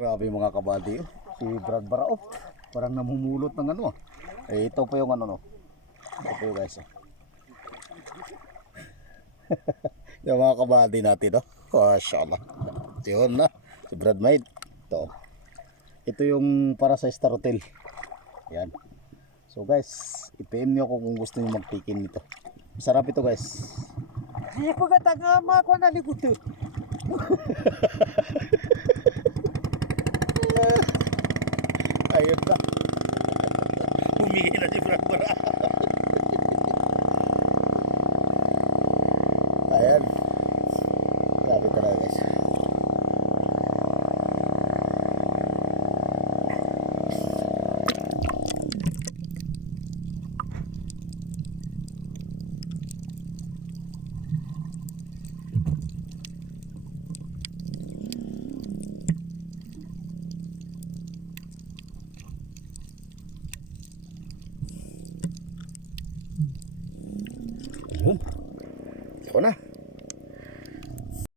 Grabe mga kabady. Si Brad Barao. Parang namumulot ng ano. Eh, ito po yung ano no. Ito po guys. Yung mga kabady natin no. Mashallah. Yun na. Si Brad Maid. Ito. Ito yung para sa Star Hotel. Yan. So guys, i-PM nyo kung gusto nyo magtikin nito. Masarap ito guys. Hindi ko katagama ko naligot. Ayun na. Humingi na si Brad Barao. Ayan. Grabe talaga guys. Ayun. Ito na.